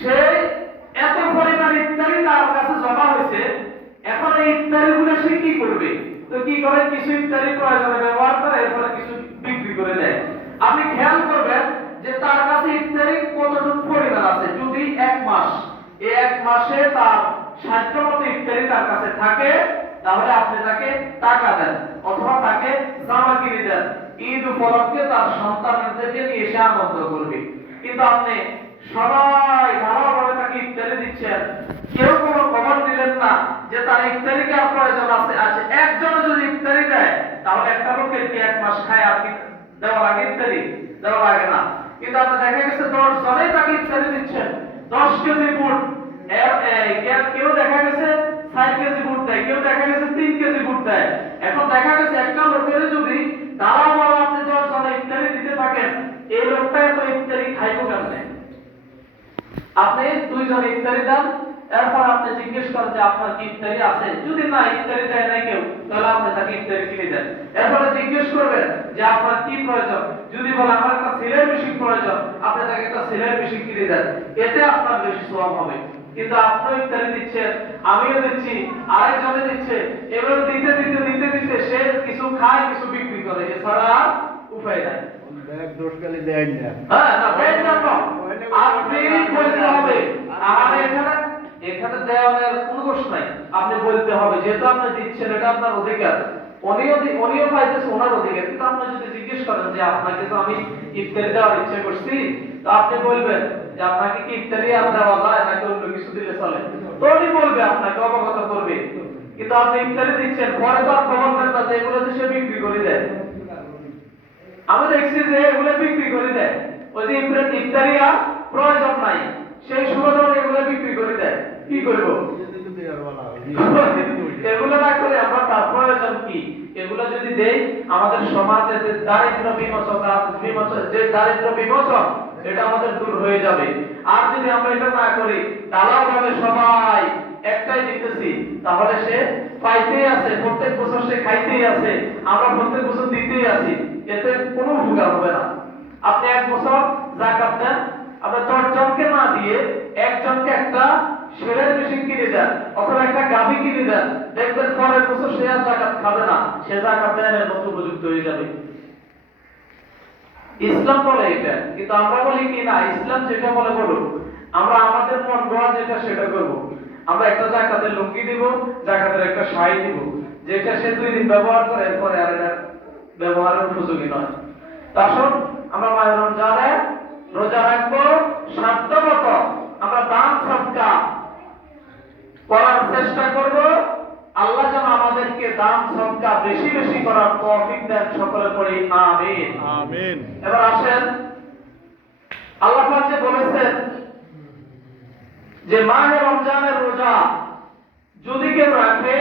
সে এত পরিমাণ ইফতারি তার কাছে জমা হয়েছে, এখন এই ইফতারি গুলো সে কি করবে? তো কি করে? কিছু ইফতারি প্রয়োজনে ব্যবহার করে, এরপরে কিছু বিক্রি করে দেয়। আপনি খেয়াল করবেন যে তার কাছে ইফতারি কতটুকু পরিমাণ আছে? যদি এক মাস, এই এক মাসে তার সাধ্য মতো ইফতারি তার কাছে থাকে, তাহলে আপনি তাকে টাকা দেন, অথবা তাকে জামা কিনে দেন। ঈদ উপলক্ষে তার সন্তানদেরকে নিয়ে এসে আনন্দ করবে। কিন্তু আপনি সবাই ধারাভাবে তাকে ইফতারি দিচ্ছেন। কেউ কোনো খবর দিলেন না যে তার ইফতারিকে প্রয়োজন আছে? আছে একজন যদি ইফতারি দেয়, তাহলে একটা লোকের কি এক মাস খায় আর কি? দেওয়া লাগে ইফতারি? দেওয়া লাগে না। কিন্তু আপনি দেখা গেছে দশ জনেই তাকে ইফতারি দিচ্ছেন। দশ কেজি বুট। কেউ দেখা গেছে ষাট কেজি বুট দেয়, কেউ দেখা গেছে তিন কেজি বুট দেয়। এখন দেখা গেছে একটা লোকের যদি দাঁড়া বলা আপনি দশ জনে ইফতারি দিতে থাকেন, এই লোকটা এত ইফতারি খাইবো কেমনে? আপনি দুইজন ইফতারি দেন, এরপর আপনি জিজ্ঞেস করেন যে আপনার কি ইফতারি আছে? যদি না, ইফতারি দেয় না কেউ, তাহলে আপনি তাকে ইফতারি কিনে দেন। এরপরে জিজ্ঞেস করবেন যে আপনার কি প্রয়োজন? যদি বলে আমার একটা সিলের মেশিন প্রয়োজন, আপনি তাকে একটা সিলের মেশিন কিনে দেন। এতে আপনার বেশি সওয়াব হবে। কিন্তু আপনি ইফতারি দিচ্ছেন, আমিও দিচ্ছি, আরেকজনে দিচ্ছে। এবার দিতে দিতে দিতে দিতে সে কিছু খায়, কিছু বিক্রি করে। এছাড়া আর উপায় নাই। এক দোষ দেয় না। হ্যাঁ না দেন না আপনি বলতে হবে। আর এখানে এখানে দেওয়ার কোনো দোষ নাই। আপনি বলতে হবে যেহেতু আপনি দিচ্ছেন এটা আপনার অধিকার। উনিও উনিও পাইতেছে ওনার অধিকার। কিন্তু আপনি যদি জিজ্ঞেস করেন যে আপনাকে তো আমি ইফতারি দেওয়ার ইচ্ছে করছি তো আপনি বলবেন যে আপনাকে কি ইফতারি আর দেওয়া যায় নাকি অন্য কিছু দিলে চলে? তো উনি বলবে আপনাকে অবগত করবে। কিন্তু আপনি ইফতারি দিচ্ছেন পরে তো আর এগুলো বিক্রি করে দেয়। দেখছি যে এগুলো বিক্রি করে দেয়। ওই যে ইফতার- ইফতারি আর প্রয়োজন নাই। সেই এগুলো বিক্রি করে দেয়। কি করব? এগুলো না করে তার প্রয়োজন কি? এগুলো যদি দেই, আমাদের সমাজে যে দারিদ্র বিমোচন বিমোচন, যে দারিদ্র বিমোচন, এটা আমাদের দূর হয়ে যাবে। আর যদি আমরা এটা না করি সবাই একটাই দিতেছি, তাহলে সে পাইতেই আছে, প্রত্যেক বছর সে খাইতেই আছে, আমরা প্রত্যেক বছর দিতেই আছি। এতে কোনো উপকার হবে না। আপনি এক বছর জাকাত দেন, আপনি দশ জনকে না দিয়ে একজনকে একটা সেলের মেশিন কিনে দেন, অথবা একটা গাভী কিনে দেন, দেখবেন পরের বছর সে আর জাকাত খাবে না, সে জাকাত দেনের মতো উপযুক্ত হয়ে যাবে। ইসলাম বলে এটা, কিন্তু আমরা বলি কি না, ইসলাম যেটা বলে বলুক আমরা আমাদের মন গড়া যেটা, সেটা করব। আমরা একটা জাকাতের লুঙ্গি দিব জাকাতের একটা শাড়ি দিব, যেটা সে দুই দিন ব্যবহার করে, এরপরে আর ব্যবহারের উপযোগী নয়। আসুন আমরা মায়ের রমজানে রোজা রাখব সাধ্য মতো আমরা দান সবকা করার চেষ্টা করব। আল্লাহ যেন আমাদেরকে দান সবকা বেশি বেশি করার তৌফিক দেন সকলে পড়ি আমিন। আমিন। এবার আসেন। আল্লাহ পাক যে বলেছেন যে মাহে রমজানের রোজা যদি কেউ রাখে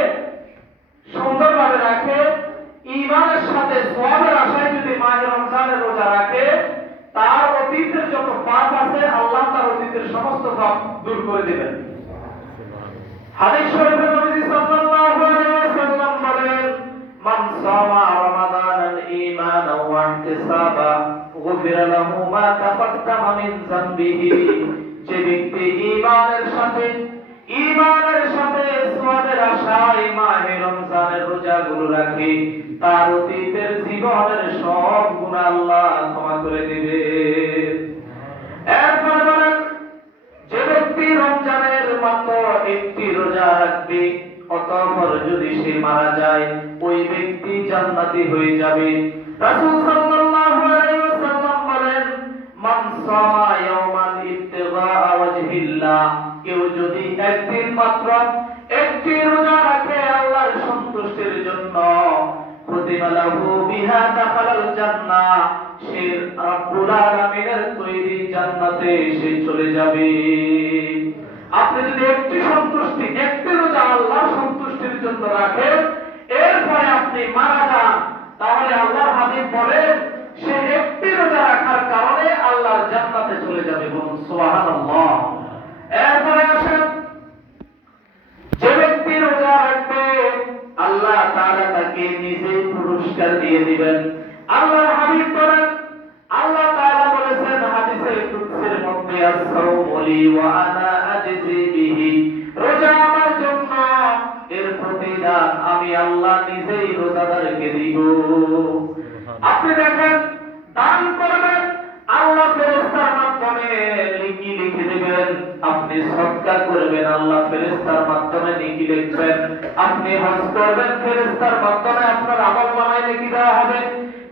সুন্দরভাবে রাখে ইমানের সাথে সওয়াবের আশায় যদি মাহে রমজানের রোজা রাখে, তার অতীতের যত পাপ আছে, আল্লাহ তার অতীতের সমস্ত পাপ দূর করে দিবেন। হাদিস নবীজি সাল্লাল্লাহু আলাইহি ওয়াসাল্লাম বলেন, মান সামা রমাদানাল ঈমানাও লাহু মা তাকাদ্দামা মিন যামবিহি। যে ব্যক্তি ঈমানের সাথে ঈমানের সাথে সওয়াবের আশায় মাহে রমজানের রোজাগুলো রাখি। তার অতীতের জীবনের সব গুণ আল্লাহ ক্ষমা করে দিবে। যে ব্যক্তি রমজানের মাত্র একটি রোজা রাখবে, অতঃপর যদি সে মারা যায়, ওই ব্যক্তি জান্নাতি হয়ে যাবে। রাসূল সাল্লাল্লাহু খুতিমা লাহু বিহা আপনি আল্লাহ মারা যান, তাহলে আল্লাহর হাবিব বলেন, সে একটি রোজা রাখার কারণে আল্লাহর জান্নাতে চলে যাবে বলুন এরপরে আসেন যে ব্যক্তি রোজা রাখবে আল্লাহ তাআলা নিজেই পুরস্কার দিয়ে দিবেন। আল্লাহ হাবিব বলেন, আল্লাহ তাআলা বলেছেন হাদিসে মধ্যে ওয়া আনা বিহি। রোজা আমার জন্য, এর প্রতিদান আমি আল্লাহ নিজেই রোজাদারকে দিব। আপনি দেখেন আপনি সদকা করবেন আল্লাহ ফেরেশতার মাধ্যমে লিখি লিখবেন। আপনি হজ করবেন, ফেরেশতার মাধ্যমে আপনার আমল নামায় লিখি দেওয়া হবে।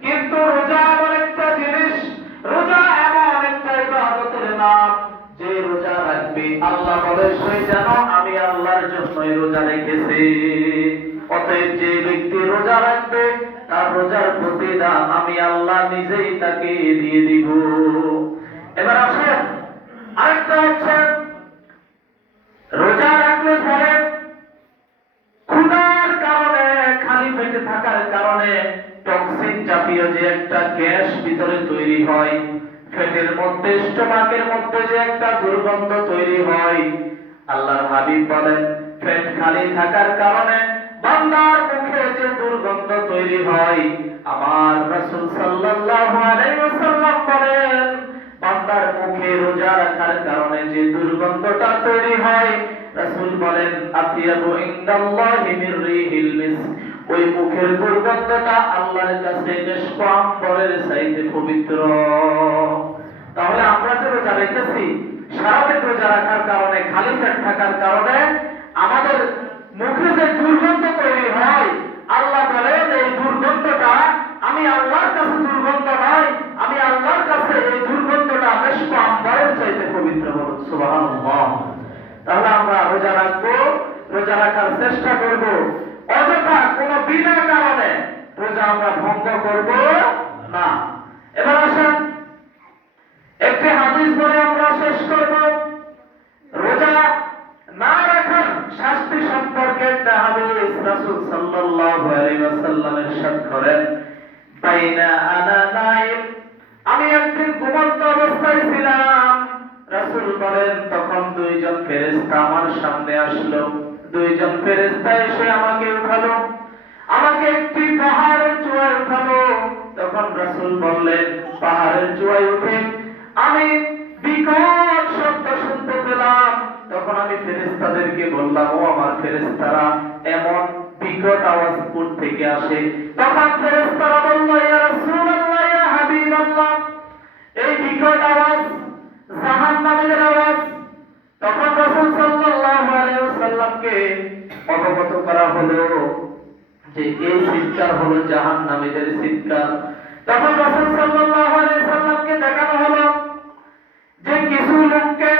কিন্তু রোজা এমন একটা জিনিস, রোজা এমন একটা ইবাদতের নাম, যে রোজা রাখবে। আল্লাহ বলে সে যেন আমি আল্লাহর জন্যই রোজা রেখেছি। অতএব যে ব্যক্তি রোজা রাখবে, তার রোজার প্রতিদান আমি আল্লাহ নিজেই তাকে দিয়ে দিব। এবার আসেন, আরেকটা হচ্ছে কারণে টক্সিন জাতীয় যে একটা গ্যাস ভিতরে তৈরি হয় পেটের মধ্যে, স্টোমাকের মধ্যে যে একটা দুর্গন্ধ তৈরি হয়, আল্লাহর হাবিব বলেন পেট খালি থাকার কারণে বান্দার মুখে যে দুর্গন্ধ তৈরি হয়, আমার রাসূল সাল্লাল্লাহু আলাইহি ওয়াসাল্লাম বলেন, বান্দার মুখে রোজা রাখার কারণে যে দুর্গন্ধটা তৈরি হয়, রাসূল বলেন, আতিয়াবু ইনদাল্লাহি মির রিহিল মিস ওই মুখের দুর্গন্ধটা আল্লাহর কাছে কম পরের চাইতে পবিত্র। তাহলে আমরা যে রোজা রেখেছি সারাদিন রোজা রাখার কারণে, খালি পেট থাকার কারণে আমাদের মুখে যে দুর্গন্ধ তৈরি হয়, আল্লাহ বলেন, এই দুর্গন্ধটা আমি আল্লাহর কাছে দুর্গন্ধ নয় আমি আল্লাহর কাছে এই দুর্গন্ধটা বেশ কম পরের চাইতে পবিত্র সুবহানাল্লাহ। তাহলে আমরা রোজা রাখব, রোজা রাখার চেষ্টা করব। বিনা কারণে রোজা আমরা ভঙ্গ করব না। এবার আসেন, একটি হাদিস বলে আমরা শেষ করব। রোজা না রাখার শাস্তি সম্পর্কে একটা হাদিস রাসূল সাল্লাল্লাহু আলাইহি ওয়াসাল্লাম ইরশাদ করেন, বাইনা আনা নাইম। আমি একদিন ঘুমন্ত অবস্থায় ছিলাম। রাসূল বলেন, তখন দুইজন ফেরেশতা আমার সামনে আসলো। দুইজন ফেরেশতা এসে আমাকে উঠালো। আমাকে একটি পাহাড়ের চূড়ায় উঠাবো তখন রাসুল বললেন, পাহাড়ের চূড়ায় উঠে আমি বিকট শব্দ শুনতে পেলাম। তখন আমি ফেরেস্তাদেরকে বললাম, ও আমার ফেরেস্তারা এমন বিকট আওয়াজ কোথ থেকে আসে? তখন ফেরেস্তারা বলল, ইয়া চিৎকার হলো জাহান্নামীদের চিৎকার। তখন রাসূল সাল্লাল্লাহু সাল্লামকে দেখানো হলো যে কিছু লোককে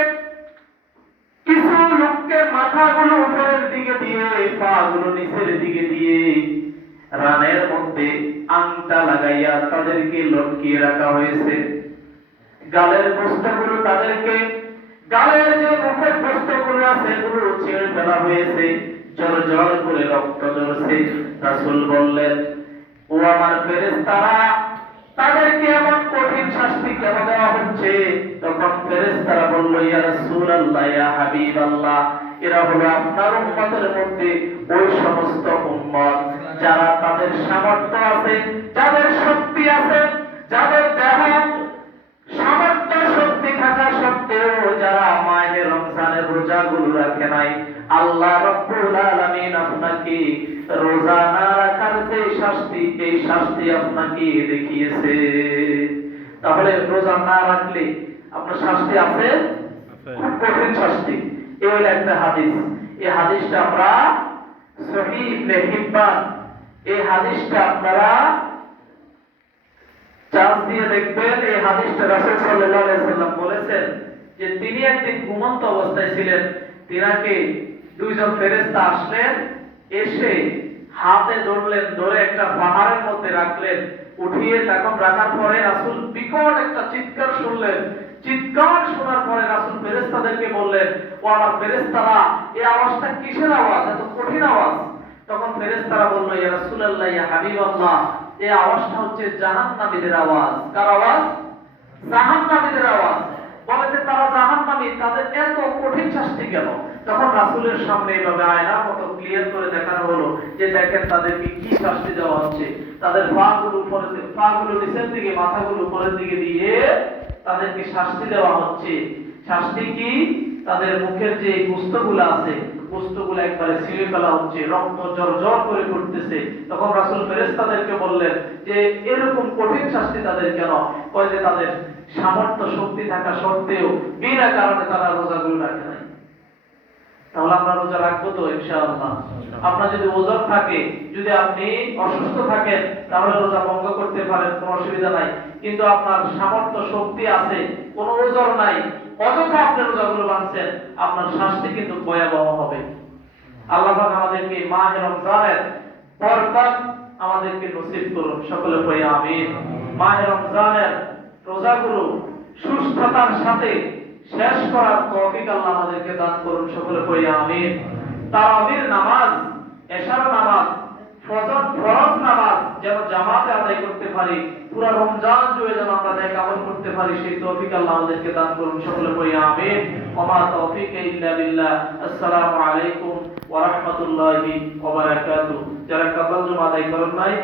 কিছু লোককে মাথাগুলো উপরের দিকে দিয়ে, পাগুলো নিচের দিকে দিয়ে রানের মধ্যে আংটা লাগাইয়া তাদেরকে লটকিয়ে রাখা হয়েছে। গালের বস্তুগুলো তাদেরকে, গালের যে মুখের বস্তুগুলো আছে, এগুলো ছেড়ে ফেলা হয়েছে। জল জল করে রক্ত ঝরছে রাসূল বললেন, ও আমার ফেরেশতারা, তাদেরকে এমন কঠিন শাস্তি কেন দেওয়া হচ্ছে? তখন ফেরেশতারা বলল, ইয়া রাসূলুল্লাহ, ইয়া হাবিবাল্লাহ, এরা হলো আপনার উম্মতের মধ্যে ওই সমস্ত উম্মত। যারা তাদের সামর্থ্য আছে, যাদের শক্তি আছে, যাদের দেহ, সামর্থ্য শক্তি থাকা সত্ত্বেও যারা মায়ের রমজানের রোজাগুলো রাখে নাই আল্লাহ রব্বুল আলামিন আপনাকে রোজা না রাখার যে শাস্তি এই শাস্তি আপনাকে দেখিয়েছে। তাহলে রোজা না রাখলে আপনার শাস্তি আছে? কঠিন শাস্তি। এই হলো একটা হাদিস। এই হাদিসটা আমরা হিব্বান এই হাদিসটা আপনারা চান্স দিয়ে দেখবেন। এই হাদিসটা রাসূল সাল্লাল্লাহু আলাইহি সাল্লাম বলেছেন যে তিনি একদিন ঘুমন্ত অবস্থায় ছিলেন। তিনাকে দুইজন ফেরেশতা আসলেন, এসে হাতে ধরলেন, ধরে একটা পাহাড়ের মধ্যে রাখলেন, উঠিয়ে তখন রাখার পরে রাসূল বিকট একটা চিৎকার শুনলেন। চিৎকার শোনার পরে রাসূল ফেরেশতাদেরকে বললেন, ও আমার ফেরেশতারা এই আওয়াজটা কিসের আওয়াজ? এত কঠিন আওয়াজ? তখন ফেরেশতারা বলল, ইয়া রাসূলুল্লাহ, ইয়া হাবিবাল্লাহ এই আওয়াজটা হচ্ছে জাহান্নামীদের আওয়াজ। কার আওয়াজ? জাহান্নামীদের আওয়াজ। বলে যে তারা জাহান্নামী, তাদের এত কেন? তখন রাসূলের সামনে এইভাবে আয়নার মতো ক্লিয়ার করে দেখানো হলো যে দেখেন তাদেরকে কি শাস্তি দেওয়া হচ্ছে। তাদের পা গুলো উপরে পা গুলো নিচের দিকে, মাথাগুলো উপরের দিকে দিয়ে তাদেরকে শাস্তি দেওয়া হচ্ছে। শাস্তি কি? তাদের মুখের যে গুস্তগুলো আছে গুস্তগুলো একবারে ছিঁড়ে ফেলা হচ্ছে, রক্ত জর্জর করে পড়তেছে তখন রাসূল ফেরেশতাদেরকে বললেন যে, এরকম কঠিন শাস্তি তাদের কেন? কয় যে, তাদের সামর্থ্য, শক্তি থাকা সত্ত্বেও, বিনা কারণে তারা রোজাগুলো রাখে তাহলে আমরা রোজা রাখব তো, ইনশাআল্লাহ। আপনার যদি ওজন থাকে, যদি আপনি অসুস্থ থাকেন, তাহলে রোজা ভঙ্গ করতে পারেন, কোনো অসুবিধা নাই। কিন্তু আপনার সামর্থ্য শক্তি আছে, কোনো ওজন নাই, অযথা আপনি রোজাগুলো বাঁধছেন, আপনার শাস্তি কিন্তু ভয়াবহ হবে। আল্লাহ আমাদেরকে মাহে রমজানের বরকত আমাদেরকে নসিব করুন, সকলে পড়ে আমিন। মাহে রমজানের রোজাগুলো সুস্থতার সাথে শেষ করার তৌফিক আল্লাহ আমাদেরকে দান করুন, সকলে পড়ে, আমিন। তারাবির নামাজ, এশার নামাজ, ফজর, ফরজ নামাজ যেন জামাতে আদায় করতে পারি, পুরো রমজান জুড়ে যেন আমরা নেক আমল করতে পারি, সেই তৌফিক আল্লাহ আমাদেরকে দান করুন, সকলে পড়ে, আমিন। ওমা তৌফিক ইল্লা বিল্লাহ। আসসালামু আলাইকুম ওয়া রাহমাতুল্লাহি ওয়া বারাকাতুহু। যারা কাবাল জমা আদায় করেন নাই